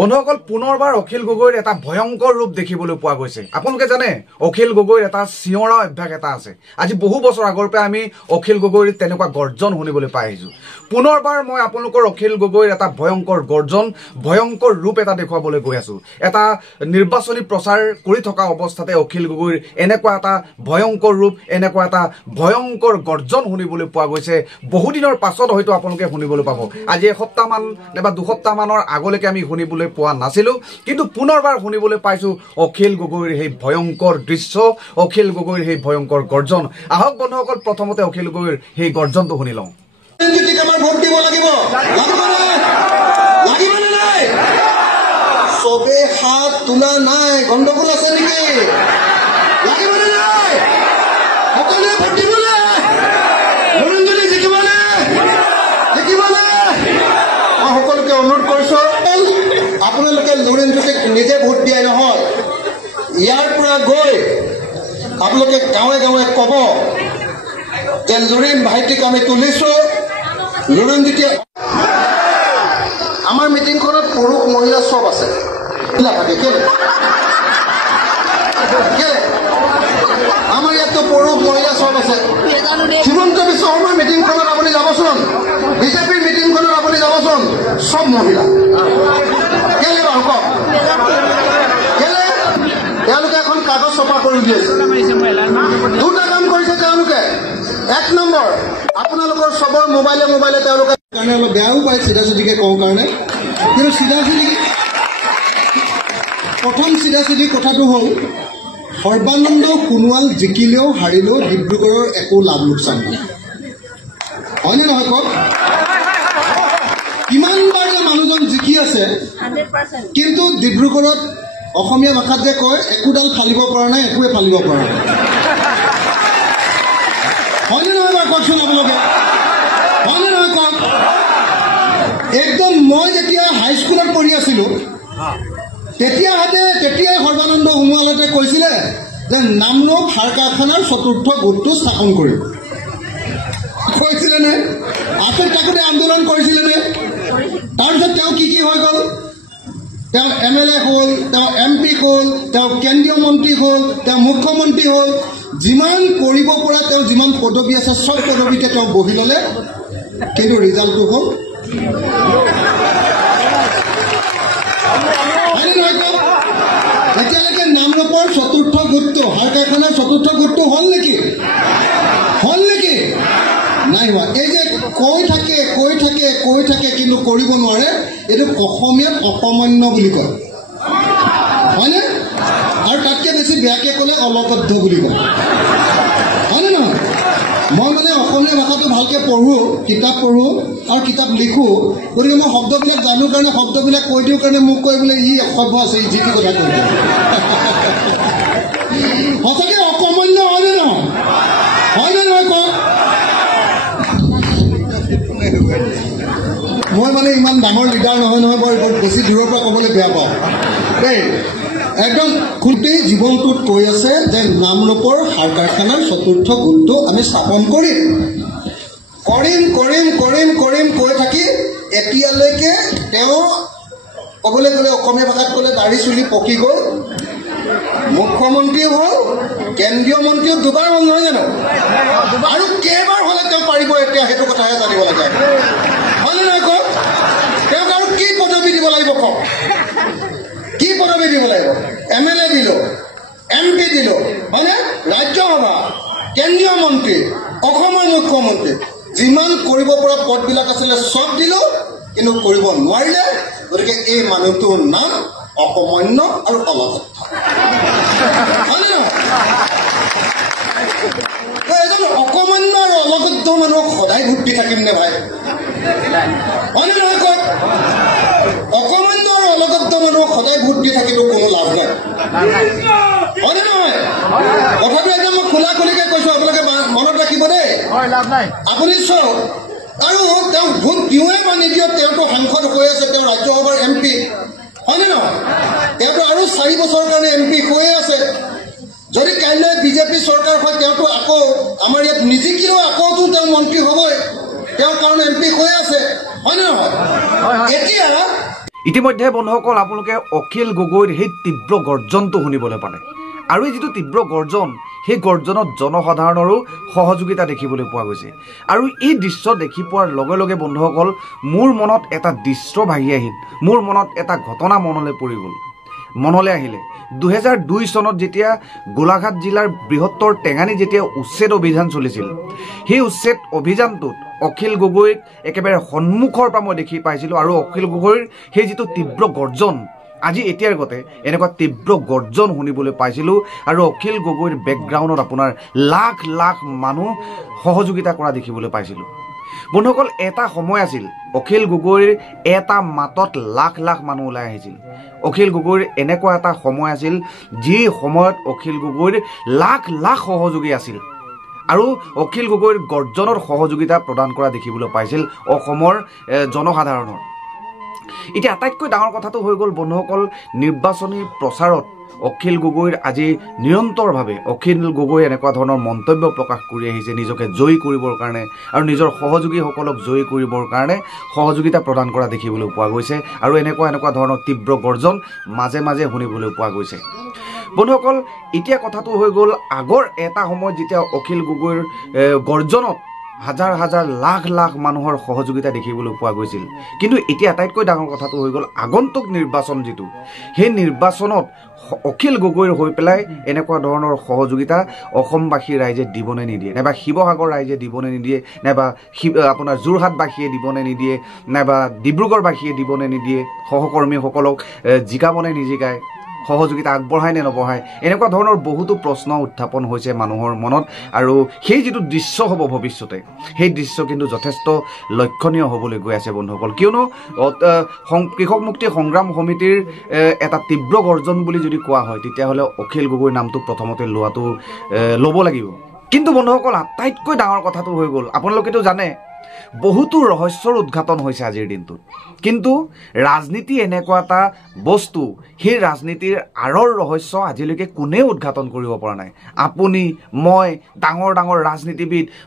বন্ধুসকল পুনৰবাৰ অখিল গগৈৰ এটা ভয়ংকৰ ৰূপ দেখিবলৈ পোৱা গৈছে। আপোনালোকে জানে অখিল গগৈৰ এটা চিঞৰা অভ্যাস এটা আছে। আজি বহু বছৰ আগৰ পৰা আমি অখিল গগৈৰ তেনেকুৱা গৰ্জন শুনিবলৈ পাই আহিছো। পুনৰবাৰ মই আপোনালোকৰ অখিল গগৈৰ এটা ভয়ংকৰ গৰ্জন, ভয়ংকৰ ৰূপ এটা দেখুৱাবলৈ গৈ আছো। এটা নিৰ্বাচনী প্ৰচাৰ কৰি থকা অৱস্থাতে অখিল গগৈৰ এনেকুৱা এটা ভয়ংকৰ ৰূপ, এনেকুৱা এটা ভয়ংকৰ গৰ্জন শুনিবলৈ পোৱা গৈছে। বহুদিনৰ পাছত হয়তো আপোনালোকে শুনিবলৈ পাব। আজি এসপ্তাহমান নাইবা দুসপ্তাহমানৰ আগলৈকে আমি শুনিবলৈ পোৱা নাছিলো, কিন্তু পুনৰবাৰ শুনিবলৈ পাইছো অখিল গগৈৰ সেই ভয়ংকৰ দৃশ্য, অখিল গগৈৰ সেই ভয়ংকৰ গৰ্জন। আহক বন্ধুসকল প্ৰথমতে অখিল গগৈৰ সেই গৰ্জনটো শুনি লওঁ। সবে হাত তোলা নাই, গণ্ডগোল আছে নেকি? সকলোৱে ভোট দিবলৈ, নৰেন্দ্ৰজী জিকিবনে? জিকিবনে? মই সকলোকে অনুৰোধ কৰিছো, আপোনালোকে নৰেন্দ্ৰজীক নিজে ভোট দিয়াই নহয়, ইয়াৰ পৰা গৈ আপোনালোকে গাঁৱে গাঁৱে কব যে লুৰিণ ভাইটিক আমি তুলিছো। লুৰিণজ্যোতি আমাৰ মিটিংখনত পুৰুষ মহিলা চব আছে, থাকে কেলে? আমাৰ ইয়াততো পুৰুষ মহিলা চব আছে। হিমন্ত বিশ্ব শৰ্মাৰ মিটিংখনত আপুনি যাবচোন, বিজেপিৰ মিটিংখনত আপুনি যাবচোন, চব মহিলা। কেলে বাৰু কওক? কেলে? তেওঁলোকে এখন কাগজ চপা কৰি উলিয়াইছে। দুটা কাম কৰিছে তেওঁলোকে। এক নম্বৰ, আপোনালোকৰ চবৰ মোবাইলে মোবাইলে তেওঁলোকে কাৰণে অলপ বেয়াও পায় চিধা চিধিকে কওঁ কাৰণে, কিন্তু চিধা চিধি প্ৰথম চিধা চিধি কথাটো হ'ল সৰ্বানন্দ সোণোৱাল জিকিলেও হাৰিলেও ডিব্ৰুগড়ৰ একো লাভ লোকচান নাই, হয়নে নহয় কওক? কিমানবাৰ মানুহজন জিকি আছে, কিন্তু ডিব্ৰুগড়ত অসমীয়া ভাষাত যে কয় একোডাল ফালিব পৰা নাই, একোৱে ফালিব পৰা নাই, হয়নে নহয় বাৰু কওকচোন আপোনালোকে? হয়নে নহয় কওক? একদম মই যেতিয়া হাইস্কুলত পঢ়ি আছিলো তেতিয়াই সৰ্বানন্দ সোণোৱালহঁতে কৈছিলে যে নামৰূপ সাৰ কাৰখানাৰ চতুৰ্থ গোটটো স্থাপন কৰিব। কৈছিলে নে? আচল থাকোঁতে আন্দোলন কৰিছিলে নে? তাৰপিছত তেওঁ কি হৈ গ'ল? তেওঁ MLA হ'ল, তেওঁ MP হ'ল, তেওঁ কেন্দ্ৰীয় মন্ত্ৰী হ'ল, তেওঁ মুখ্যমন্ত্ৰী হ'ল। যিমান কৰিব পৰা তেওঁ যিমান পদবী আছে চব পদবীতে তেওঁ বহি ল'লে, কিন্তু ৰিজাল্টটো হ'ল এতিয়ালৈকে নামৰূপৰ চতুৰ্থ গোটটো, সাৰ কাৰখানাৰ চতুৰ্থ গোটটো হ'ল নেকি? হ'ল নেকি? নাই হোৱা। এই যে কৈ থাকে কিন্তু কৰিব নোৱাৰে, এইটো অসমীয়াত অকমান্য বুলি কয়, হয়নে? আৰু তাতকৈ বেছি বেয়াকৈ ক'লে অলগদ্ধ বুলি কয়, হয়নে নহয়? মই মানে অসমীয়া ভাষাটো ভালকৈ পঢ়োঁ, কিতাপ পঢ়োঁ আৰু কিতাপ লিখোঁ, গতিকে মই শব্দবিলাক জানো কাৰণে শব্দবিলাক কৈ দিওঁ কাৰণে মোক কৈ বোলে ই অসভ্য আছে, ই যি টি কথা কৈ দিয়ে। সঁচাকৈ অকমান্য হয়নে নহয়? হয়নে নহয় কওক? মই মানে ইমান ডাঙৰ লিডাৰ নহয়, বৰ বেছি দূৰৰ পৰা ক'বলৈ বেয়া পাওঁ দেই। একদম গোটেই জীৱনটোত কৈ আছে যে নামৰূপৰ সাৰ কাৰখানাৰ চতুৰ্থ গোটটো আমি স্থাপন কৰিম কৈ থাকি এতিয়ালৈকে তেওঁ ক'বলৈ গ'লে অসমীয়া ভাষাত ক'লে দাঢ়ি চুলি পকি গ'ল, মুখ্যমন্ত্ৰীও হ'ল, কেন্দ্ৰীয় মন্ত্ৰীও দুবাৰ হ'ল, নহয় জানো? আৰু কেইবাৰ হ'লে তেওঁ পাৰিব এতিয়া সেইটো কথাহে জানিব লাগে, হয়নে নহয় কওক? তেওঁক আৰু কি পদবী দিব লাগিব কওক? কি পদবী দিব লাগিব? MLA দিলো, MP দিলো, হয়নে? ৰাজ্যসভা, কেন্দ্ৰীয় মন্ত্ৰী, অসমৰ মুখ্যমন্ত্ৰী, যিমান কৰিব পৰা পদবিলাক আছিলে চব দিলো, কিন্তু কৰিব নোৱাৰিলে। গতিকে এই মানুহটোৰ নাম অকমান্য আৰু অলগদ্ধ, হয়নে নহয়? এজন অকমান্য আৰু অলগদ্ধ মানুহক সদায় ভোট দি থাকিম নে ভাই? হয়নে নহয় কওক? অকমান্য আৰু অলগদ্ধ মানুহক সদায় ভোট দি থাকিলেও কোনো লাভ নাই, হয়নে নহয়? কথাটো একদম মই খোলা খুলিকে কৈছো, আপোনালোকে মনত ৰাখিব দেই। আপুনি চাওক, আৰু তেওঁক ভোট দিওঁৱে বা নিদিয়ক, তেওঁতো সাংসদ হৈ আছে, তেওঁ ৰাজ্যসভাৰ MP, হয়নে নহয়? তেওঁতো আৰু 4 বছৰৰ কাৰণে MP হৈয়ে আছে। যদি কাইলৈ বিজেপি চৰকাৰ হয়, তেওঁতো আকৌ আমাৰ ইয়াত নিজিকিলেও আকৌতো তেওঁ মন্ত্ৰী হ'বই, তেওঁৰ কাৰণে MP হৈ আছে, হয়নে নহয়? এতিয়া ইতিমধ্যে বন্ধুসকল আপোনালোকে অখিল গগৈৰ সেই তীব্ৰ গৰ্জনটো শুনিবলৈ পালে আৰু এই যিটো তীব্ৰ গৰ্জন সেই গৰ্জনত জনসাধাৰণৰো সহযোগিতা দেখিবলৈ পোৱা গৈছে আৰু এই দৃশ্য দেখি পোৱাৰ লগে লগে বন্ধুসকল মোৰ মনত এটা দৃশ্য ভাহি আহিল মোৰ মনত এটা ঘটনা মনলৈ আহিলে 2002 চনত যেতিয়া গোলাঘাট জিলাৰ বৃহত্তৰ টেঙানী যেতিয়া উচ্ছেদ অভিযান চলিছিল সেই উচ্ছেদ অভিযানটোত অখিল গগৈক একেবাৰে সন্মুখৰ পৰা মই দেখি পাইছিলোঁ আৰু অখিল গগৈৰ সেই যিটো তীব্ৰ গৰ্জন আজি এতিয়াৰ গতে এনেকুৱা তীব্ৰ গৰ্জন শুনিবলৈ পাইছিলোঁ আৰু অখিল গগৈৰ বেকগ্ৰাউণ্ডত আপোনাৰ লাখ লাখ মানুহ সহযোগিতা কৰা দেখিবলৈ পাইছিলোঁ বন্ধুসকল এটা সময় আছিল অখিল গগৈৰ এটা মাতত লাখ লাখ মানুহ ওলাই আহিছিল অখিল গগৈৰ এনেকুৱা এটা সময় আছিল যি সময়ত অখিল গগৈৰ লাখ লাখ সহযোগী আছিল আৰু অখিল গগৈৰ গৰ্জনৰ সহযোগিতা প্ৰদান কৰা দেখিবলৈ পাইছিল অসমৰ জনসাধাৰণৰ এতিয়া আটাইতকৈ ডাঙৰ কথাটো হৈ গ'ল বন্ধুসকল নিৰ্বাচনী প্ৰচাৰত অখিল গগৈৰ আজি নিৰন্তৰভাৱে অখিল গগৈ এনেকুৱা ধৰণৰ মন্তব্য প্ৰকাশ কৰি আহিছে নিজকে জয়ী কৰিবৰ কাৰণে আৰু নিজৰ সহযোগীসকলক জয়ী কৰিবৰ কাৰণে সহযোগিতা প্ৰদান কৰা দেখিবলৈ পোৱা গৈছে আৰু এনেকুৱা ধৰণৰ তীব্ৰ গৰ্জন মাজে মাজে শুনিবলৈ পোৱা গৈছে বন্ধুসকল এতিয়া কথাটো হৈ গ'ল আগৰ এটা সময়ত যেতিয়া অখিল গগৈৰ গৰ্জনত হাজাৰ হাজাৰ লাখ লাখ মানুহৰ সহযোগিতা দেখিবলৈ পোৱা গৈছিল কিন্তু এতিয়া আটাইতকৈ ডাঙৰ কথাটো হৈ গ'ল আগন্তুক নিৰ্বাচন যিটো সেই নিৰ্বাচনত অখিল গগৈৰ হৈ পেলাই এনেকুৱা ধৰণৰ সহযোগিতা অসমবাসী ৰাইজে দিবনে নিদিয়ে নাইবা শিৱসাগৰ ৰাইজে দিবনে নিদিয়ে নাইবা আপোনাৰ যোৰহাটবাসীয়ে দিবনে নিদিয়ে নাইবা ডিব্ৰুগড়বাসীয়ে দিবনে নিদিয়ে সহকৰ্মীসকলক জিকাবনে নিজিকায় সহযোগিতা আগবঢ়ায় নে নবঢ়ায় এনেকুৱা ধৰণৰ বহুতো প্ৰশ্ন উত্থাপন হৈছে মানুহৰ মনত আৰু সেই যিটো দৃশ্য হ'ব ভৱিষ্যতে সেই দৃশ্য কিন্তু যথেষ্ট লক্ষণীয় হ'বলৈ গৈ আছে বন্ধুসকল কিয়নো কৃষক মুক্তি সংগ্ৰাম সমিতিৰ এটা তীব্ৰ গৰ্জন বুলি যদি কোৱা হয় তেতিয়াহ'লে অখিল গগৈৰ নামটো প্ৰথমতে ল'ব লাগিব কিন্তু বন্ধুসকল আটাইতকৈ ডাঙৰ কথাটো হৈ গ'ল আপোনালোকেতো জানে বহুতো ৰহস্যৰ উদ্ঘাটন হৈছে আজিৰ দিনটোত কিন্তু ৰাজনীতি এনেকুৱা এটা বস্তু সেই ৰাজনীতিৰ আঁৰৰ ৰহস্য আজিলৈকে কোনেও উদ্ঘাটন কৰিব পৰা নাই আপুনি মই ডাঙৰ ডাঙৰ ৰাজনীতিবিদ